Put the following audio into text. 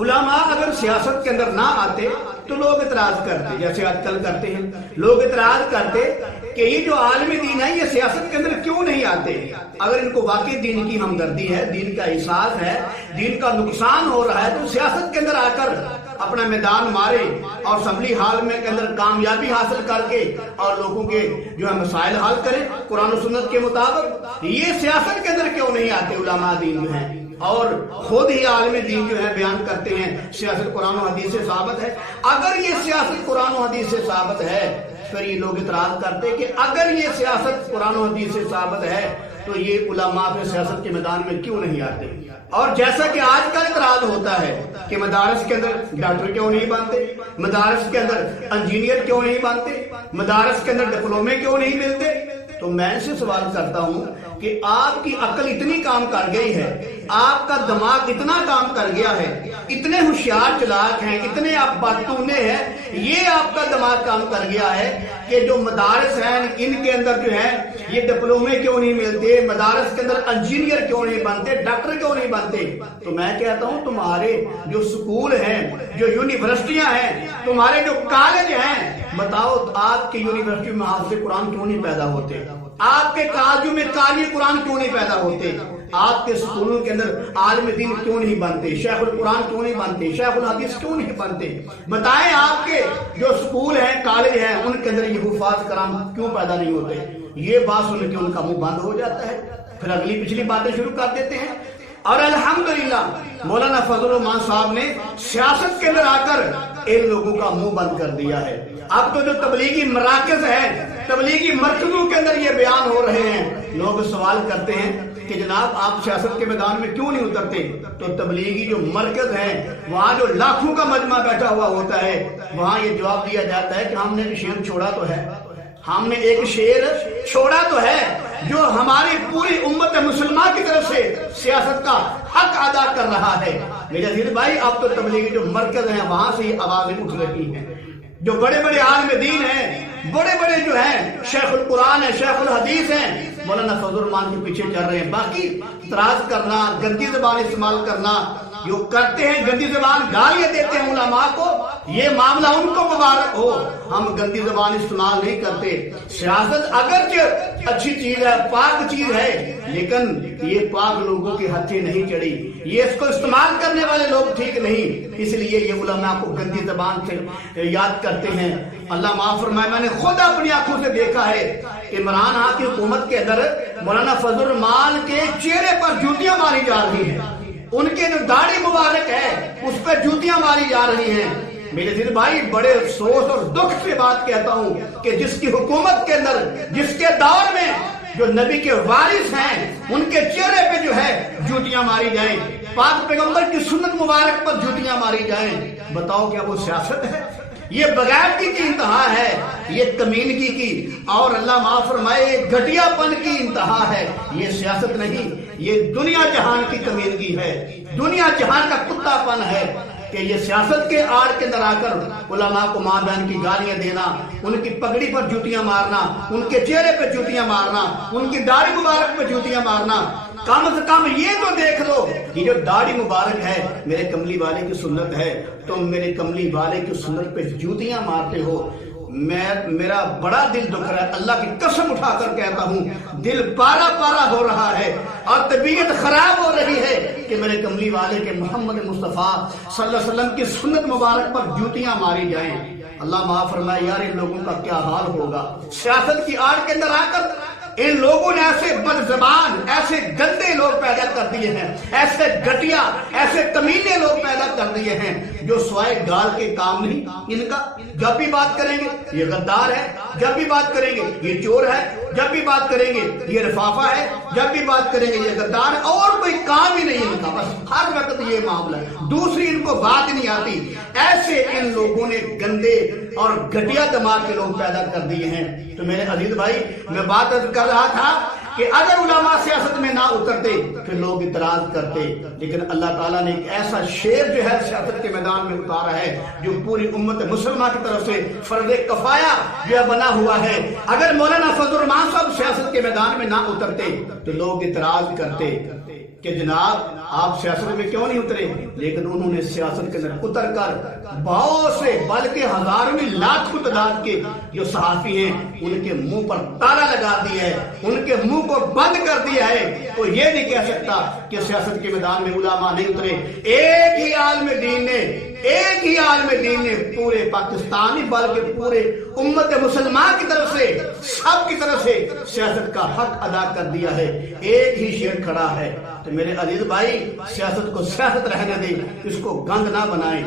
علماء اگر سیاست کے اندر نہ آتے تو لوگ اعتراض کرتے، جیسے آج کل کرتے ہیں لوگ اعتراض کرتے کہ یہ جو عالم دین ہے یہ سیاست کے اندر کیوں نہیں آتے۔ اگر ان کو واقعی دین کی ہمدردی ہے، دین کا احساس ہے، دین کا نقصان ہو رہا ہے، تو سیاست کے اندر آ کر اپنا میدان مارے اور اسمبلی ہال میں کے اندر کامیابی حاصل کر کے اور لوگوں کے جو ہے مسائل حل کرے قرآن و سنت کے مطابق۔ یہ سیاست کے اندر کیوں نہیں آتے علماء دین جو ہیں، اور خود ہی عالم دین جو ہے بیان کرتے ہیں سیاست قرآن و حدیث سے ثابت ہے۔ اگر یہ سیاست قرآن و حدیث سے ثابت ہے پھر یہ لوگ اعتراض کرتے کہ اگر یہ سیاست قرآن و حدیث سے ثابت ہے تو یہ علماء پھر سیاست کے میدان میں کیوں نہیں آتے۔ اور جیسا کہ آج کل اعتراض ہوتا ہے کہ مدارس کے اندر ڈاکٹر کیوں نہیں بنتے، مدارس کے اندر انجینئر کیوں نہیں بنتے، مدارس کے اندر ڈپلومے کیوں نہیں ملتے، تو میں سے سوال کرتا ہوں کہ آپ کی عقل اتنی کام کر گئی ہے، آپ کا دماغ اتنا کام کر گیا ہے، اتنے ہوشیار چلاک ہیں، اتنے آپ باتونے ہیں، یہ آپ کا دماغ کام کر گیا ہے کہ جو مدارس ہیں ان کے اندر جو ہے یہ ڈپلومے کیوں نہیں ملتے، مدارس کے اندر انجینئر کیوں نہیں بنتے، ڈاکٹر کیوں نہیں بنتے۔ تو میں کہتا ہوں تمہارے جو سکول ہیں، جو یونیورسٹیاں ہیں، تمہارے جو کالج ہیں، بتاؤ آپ کے یونیورسٹی میں حافظ قرآن کیوں نہیں پیدا ہوتے، آپ کے کالجوں میں قاری قرآن کیوں نہیں پیدا ہوتے، آپ کے سکولوں کے اندر عالم دین کیوں نہیں بنتے، شیخ القرآن کیوں نہیں بنتے، شیخ الحدیث کیوں نہیں بنتے۔ بتائیں آپ کے جو سکول ہیں، کالج ہیں، ان کے اندر یہ حفاظ کرام کیوں پیدا نہیں ہوتے۔ یہ بات سن کے ان کا منہ بند ہو جاتا ہے، پھر اگلی پچھلی باتیں شروع کر دیتے ہیں۔ اور الحمدللہ مولانا فضل الرحمان صاحب نے سیاست کے اندر آ کر ان لوگوں کا منہ بند کر دیا ہے۔ اب تو جو تبلیغی مراکز ہیں، تبلیغی مرکزوں کے اندر یہ بیان ہو رہے ہیں، لوگ سوال کرتے ہیں کہ جناب آپ سیاست کے میدان میں کیوں نہیں اترتے، تو تبلیغی جو مرکز ہیں وہاں جو لاکھوں کا مجمع بیٹھا ہوا ہوتا ہے وہاں یہ جواب دیا جاتا ہے کہ ہم نے ایک شعر چھوڑا تو ہے، ہم نے ایک شعر چھوڑا تو ہے جو ہماری پوری امت مسلمہ کی طرف سے سیاست کا حق ادا کر رہا ہے۔ میرے عزیز بھائی اب تو تبلیغی جو مرکز ہیں وہاں سے یہ آوازیں اٹھ رہی ہیں، جو بڑے بڑے عالم دین ہیں، بڑے بڑے جو ہیں شیخ القرآن ہیں، شیخ الحدیث ہیں، مولانا فضل الرحمان کے پیچھے چل رہے ہیں۔ باقی اعتراض کرنا، گندی زبان استعمال کرنا جو کرتے ہیں، گندی زبان گالیاں دیتے ہیں علماء کو، یہ معاملہ ان کو مبارک ہو، ہم گندی زبان استعمال نہیں کرتے۔ سیاست اگرچہ اچھی چیز ہے، پاک چیز ہے، لیکن یہ پاک لوگوں کے ہتھے نہیں چڑھی، یہ اس کو استعمال کرنے والے لوگ ٹھیک نہیں، اس لیے یہ علماء کو گندی زبان سے یاد کرتے ہیں۔ اللہ معاف فرمائے، میں نے خود اپنی آنکھوں سے دیکھا ہے عمران خان کی حکومت کے اندر مولانا فضل الرحمان کے چہرے پر جوتیاں ماری جا رہی ہیں، ان کے جو داڑھی مبارک ہے اس پہ جوتیاں ماری جا رہی ہیں۔ میرے دل بھائی بڑے افسوس اور دکھ سے بات کہتا ہوں کہ جس کی حکومت کے اندر، جس کے دور میں جو نبی کے وارث ہیں ان کے چہرے پہ جو ہے جوتیاں ماری جائیں، پاک پیغمبر کی سنت مبارک پر جوتیاں ماری جائیں، بتاؤ کیا وہ سیاست ہے؟ یہ بغیرتی کی انتہا ہے، یہ کمینگی کی اور اللہ معاف فرمائے گھٹیا پن کی انتہا ہے۔ یہ سیاست نہیں، یہ دنیا جہان کی کمینگی ہے، دنیا جہان کا کتا پن ہے کہ یہ سیاست کے آڑ کے اندر آ کر علماء کو ماں بہن کی گالیاں دینا، ان کی پگڑی پر جوتیاں مارنا، ان کے چہرے پہ جوتیاں مارنا، ان کی داڑھی مبارک پہ جوتیاں مارنا۔ کم سے کم یہ تو دیکھ لو، یہ جو داڑھی مبارک ہے میرے کملی والے کی سنت ہے، تم میرے کملی والے کی سنت پہ جوتیاں مارتے ہو۔ میرا بڑا دل دکھ رہا ہے، اللہ کی قسم اٹھا کر کہتا ہوں دل پارا پارا ہو رہا ہے اور طبیعت خراب ہو رہی ہے کہ میرے کملی والے کے محمد مصطفیٰ صلی اللہ علیہ وسلم کی سنت مبارک پر جوتیاں ماری جائیں۔ اللہ معاف فرمائے یار ان لوگوں کا کیا حال ہوگا۔ سیاست کی آڑ کے اندر آ کر ان لوگوں نے ایسے بد زبان، ایسے گندے لوگ پیدا کر دیے ہیں، ایسے گھٹیا، ایسے کمینے لوگ پیدا کر دیے ہیں جو سوائے گال کے کام نہیں ان کا۔ جب بھی بات کریں گے یہ غدار ہے، جب بھی بات کریں گے یہ چور ہے، جب بھی بات کریں گے یہ رفافہ ہے، جب بھی بات کریں گے یہ غدار ہے، اور کوئی کام ہی نہیں ان کا، بس ہر وقت یہ معاملہ ہے، دوسری ان کو بات ہی نہیں آتی۔ ایسے ان لوگوں نے گندے اور گھٹیا دماغ کے لوگ پیدا کر دیے ہیں۔ تو میرے عزیز بھائی میں بات کر رہا تھا کہ اگر علماء سیاست میں نہ اترتے پھر لوگ اعتراض کرتے، لیکن اللہ تعالیٰ نے ایک ایسا شیر جو ہے سیاست کے میدان میں اتارا ہے جو پوری امت مسلمہ کی طرف سے فرض کفایہ جو ہے بنا ہوا ہے۔ اگر مولانا فضل الرحمان صاحب سیاست کے میدان میں نہ اترتے تو لوگ اعتراض کرتے، کہ جناب آپ سیاست میں کیوں نہیں اترے، لیکن انہوں نے سیاست کے اندر اتر کر بہت سے بلکہ ہزاروں میں لاکھوں تعداد کے جو صحافی ہیں ان کے منہ پر تالا لگا دیا ہے، ان کے منہ کو بند کر دیا ہے۔ تو یہ نہیں کہہ سکتا کہ سیاست کے میدان میں علماء نہیں اترے۔ ایک ہی عالم دین نے پورے پاکستان ہی بلکہ پورے امت مسلمان کی طرف سے سب کی طرف سے سیاست کا حق ادا کر دیا ہے۔ ایک ہی شیر کھڑا ہے۔ تو میرے عزیز بھائی، سیاست کو سیاست رہنے دیں، اس کو گند نہ بنائیں۔